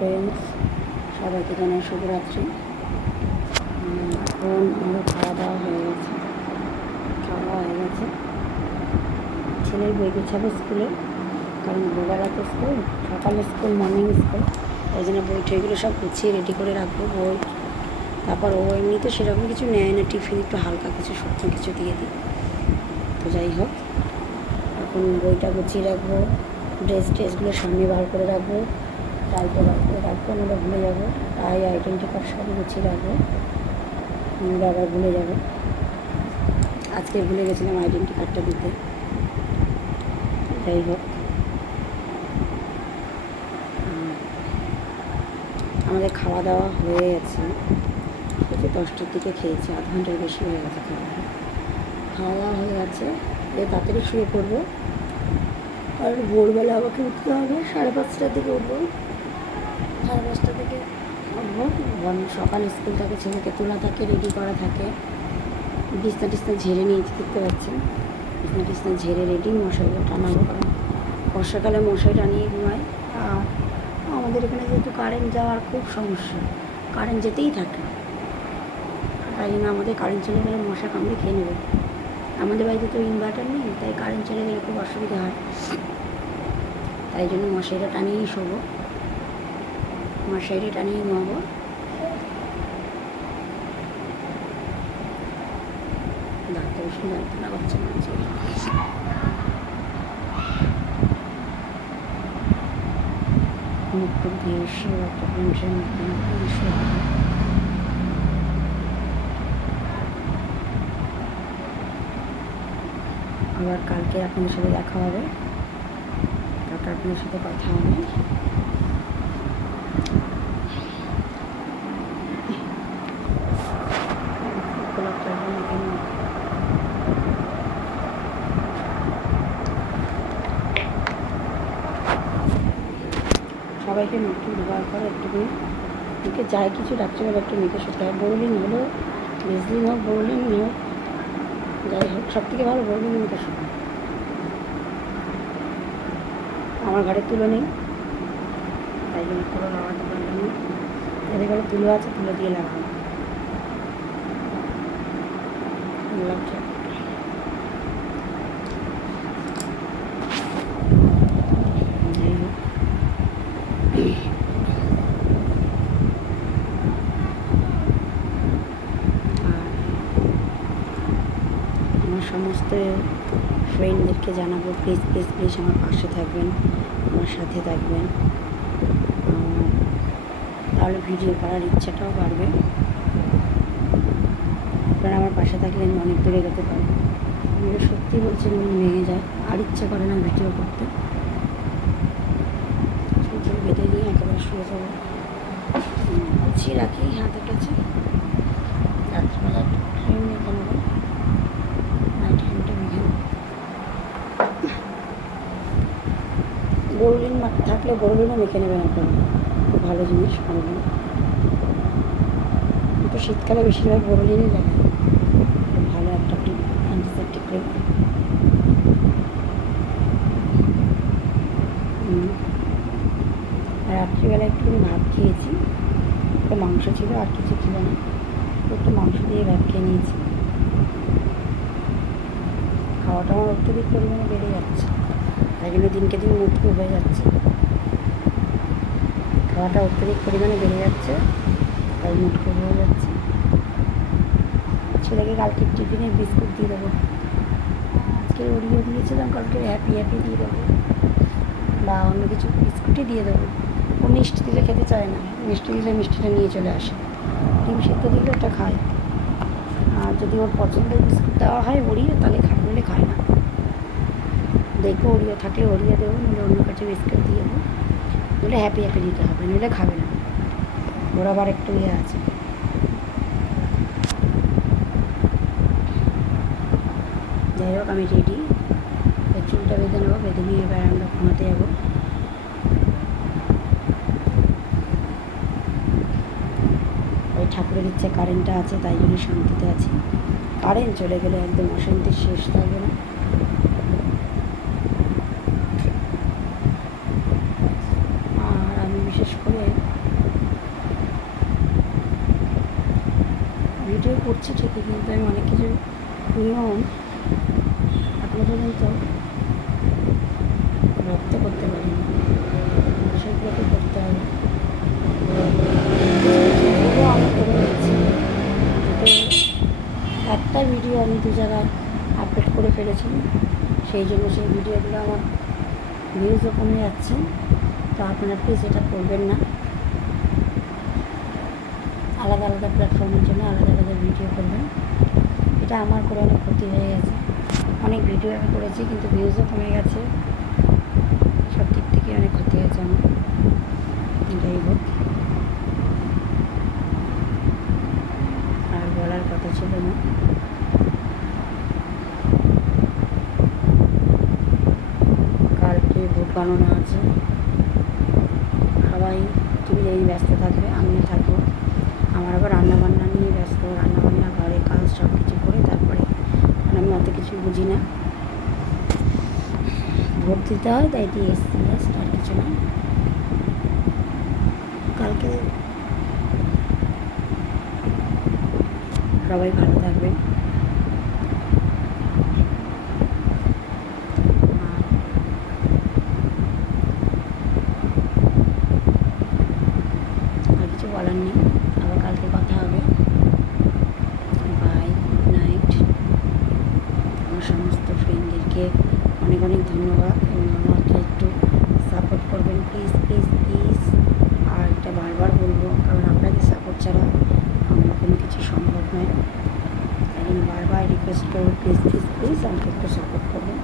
Friends, সবাইকে জানাই শুভরাত্রি। এখন আমাদের খাওয়া দাওয়া হয়ে গেছে, ছেলের বই গোছাবো স্কুলে, কারণ ভোরবেলা তো স্কুল, সকালে স্কুল, মর্নিং স্কুল, ওই জন্য বই টইগুলো সব গুছিয়ে রেডি করে রাখবো বই। তারপর ও এমনি তো সেরকম কিছু নেয় না, টিফিন একটু হালকা কিছু শুকনো কিছু দিয়ে দিই। তো যাই হোক, এখন বইটা গুছিয়ে রাখবো, ড্রেসগুলো সামনে বার করে রাখবো, টাইটা বার করে রাখবো, নাহলে ভুলে যাবো। আইডেন্টি কার্ড সব গুছিয়ে রাখবো, আবার ভুলে যাবো। আজকে ভুলে গেছিলাম আইডেন্টি কার্ডটা দিতে। যাই হোক, আমাদের খাওয়া দাওয়া হয়ে গেছে, 10টার দিকে খেয়েছি, আধ ঘন্টার বেশি হয়ে গেছে খাওয়া দাওয়া হয়ে গেছে। তাড়াতাড়ি শুয়ে পড়বো, কারণ ভোরবেলা আমাকে উঠতে হবে, 5:30টার দিকে উঠবো, 5:30টার দিকে উঠবো। সকালে স্কুল থাকে, ছেলেকে তোলা থাকে, রেডি করা থাকে, বিছনা টিছনা ঝেড়ে নিয়ে দেখতে পাচ্ছেন, বিছনা টিছনা ঝেড়ে রেডি, মশারিটা টানাবো, কারণ বর্ষাকালে মশারি টানিয়ে ঘুমায়। আর আমাদের এখানে যেহেতু কারেন্ট যাওয়ার খুব সমস্যা, কারেন্ট যেতেই থাকে, তাই জন্য আমাদের কারেন্ট চলে গেলে মশা কামড়ে খেয়ে নেবে। আমাদের বাড়িতে তো ইনভার্টার নেই, তাই কারেন্ট চলে গেলে খুব অসুবিধা হয়, তাই জন্য মশারিটা টানিয়েই শোবো, মশারিটা টানিয়ে ঘুমাবো। ডাক্তার ওষুধ যন্ত্রণা করছে না, মুখ টুক দিয়ে এসে একটা টেনশন এসে আবার কালকে আপনাদের সাথে দেখা হবে, কালকে আপনাদের সাথে কথা হবে। সবাইকে মুখটু ব্যবহার করে একটুখানি মুখে যায় কিছু, রাত্রিবেলা একটু মেখে শুতে হয়। বোরলিন হলো, ভেজলিন হোক, বোরলিন হোক, যাই হোক, সব থেকে ভালো বোরলিন মেখে শুতে। আমার ঘরে তুলো নেই, তাই জন্য তুলো লাগাতে পারলাম না। এদের ঘরে তুলো আছে, তুলো দিয়ে লাগানো। যাই হোক, আমার সমস্ত ফ্রেন্ডদেরকে জানাবো, প্লিজ প্লিজ প্লিজ আমার পাশে থাকবেন, আমার সাথে থাকবেন, তাহলে ভিডিও করার ইচ্ছাটাও বাড়বে। আপনারা আমার পাশে থাকলে আমি অনেক দূরে যেতে পারবো। আমি সত্যি বলছি, মন ভেঙে যায়, আর ইচ্ছা করে না ভিডিও করতে। চুল বেঁধে নিয়ে একেবারে শুয়ে পড়বো, গুছিয়ে রাখি হাতের কাছে। রাত্রিবেলা একটু ক্রিম মেখে নেবো, নাইট ক্রিমটা মেখে নেবো। বোরলিন থাকলে বোরলিনও মেখে নেবেন আপনারা, খুব ভালো জিনিস বোরলিন। কিন্তু শীতকালে বেশিরভাগ বোরলিনই লাগে, খুব ভালো একটা ক্রিম, অ্যান্টিসেপ্টিক ক্রিম। রাত্রিবেলা একটু ভাত খেয়েছি, একটু মাংস ছিল, আর কিছু ছিল না, একটু মাংস দিয়ে ভাত খেয়ে নিয়েছি। খাওয়াটা আমার অত্যধিক পরিমাণে বেড়ে যাচ্ছে, তাই জন্য দিনকে দিন মুটকু হয়ে যাচ্ছে। খাওয়াটা অত্যধিক পরিমাণে বেড়ে যাচ্ছে, তাই মুটকু হয়ে যাচ্ছে। ছেলেকে কালকে টিফিনে বিস্কুট দিয়ে দেবো, আজকে ওরিও দিয়েছিলাম, কালকে হ্যাপি হ্যাপি দিয়ে দেবো, বা অন্য কিছু বিস্কুটই দিয়ে দেবো। ও মিষ্টি দিলে খেতে চায় না, মিষ্টি দিলে মিষ্টিটা নিয়ে চলে আসে, ডিম সিদ্ধ দিলে ওটা খায়। আর যদি ওর পছন্দের বিস্কুট দেওয়া হয় ওরিও, তাহলে খায়, বলে খায় না। দেখবো ওরিও থাকলে ওরিও দেবো, নইলে অন্য কাছে বিস্কুট দিয়ে দেবো, নইলে হ্যাপি হ্যাপি দিতে হবে, নইলে খাবে না। ওর আবার একটু ইয়ে আছে। যাই হোক, আমি রেডি, চুলটা বেঁধে নেবো, বেঁধে নিয়ে এবার আমরা ঘুমাতে যাবো। ওই ঠাকুরের ইচ্ছে কারেন্টটা আছে, তাই জন্য শান্তিতে আছি। কারেন্ট চলে গেলে একদম অশান্তির শেষ থাকবে না। আর আমি বিশেষ করে করছি ঠিকই, কিন্তু আমি অনেক কিছু নিয়ম এখনো পর্যন্ত রপ্ত করতে পারিনি, সেগুলোকে করতে হবে। ভিডিও আমি করে নিয়েছি, একটা ভিডিও আমি 2 জায়গায় আপলোড করে ফেলেছি, সেই জন্য সেই ভিডিওগুলো আমার ভিউজও কমে যাচ্ছে। তো আপনারা প্লিজ এটা করবেন না। আলাদা আলাদা প্ল্যাটফর্মের জন্য আলাদা আলাদা ভিডিও করবেন। এটা আমার করে অনেক ক্ষতি হয়ে গেছে, অনেক ভিডিও আমি করেছি কিন্তু ভিউজও কমে গেছে, সব দিক থেকে অনেক ক্ষতি হয়েছে আমার। যাই হোক, আর বলার কথা ছিল না। কালকে ভোট গণনা আছে, সবাই টিভি নিয়ে ব্যস্ত থাকবে, আমিও থাকবো। আমার আবার রান্নাবান্না নিয়ে ব্যস্ত, রান্নাবান্না ঘরে কাজ সব কিছু করে তারপরে, কারণ আমি অত কিছু বুঝি না, ভোট দিতে হয় তাই দিয়ে এসছি, জাস্ট আর কিছু না। কালকে সবাই ভালো থাকবেন। আর কিছু বলার নেই, আবার কালকে কথা হবে। Bye, good night. আমার সমস্ত ফ্রেন্ডদেরকে অনেক অনেক ধন্যবাদ, এবং আমাকে একটু সাপোর্ট করবেন প্লিজ প্লিজ প্লিজ। আর এটা বারবার বলবো, কারণ আপনাদের সাপোর্ট ছাড়া আমার কোনো কিছু সম্ভব নয়। তাই জন্য বারবার রিকোয়েস্ট করবো, প্লিজ প্লিজ প্লিজ আমাকে একটু সাপোর্ট করবেন।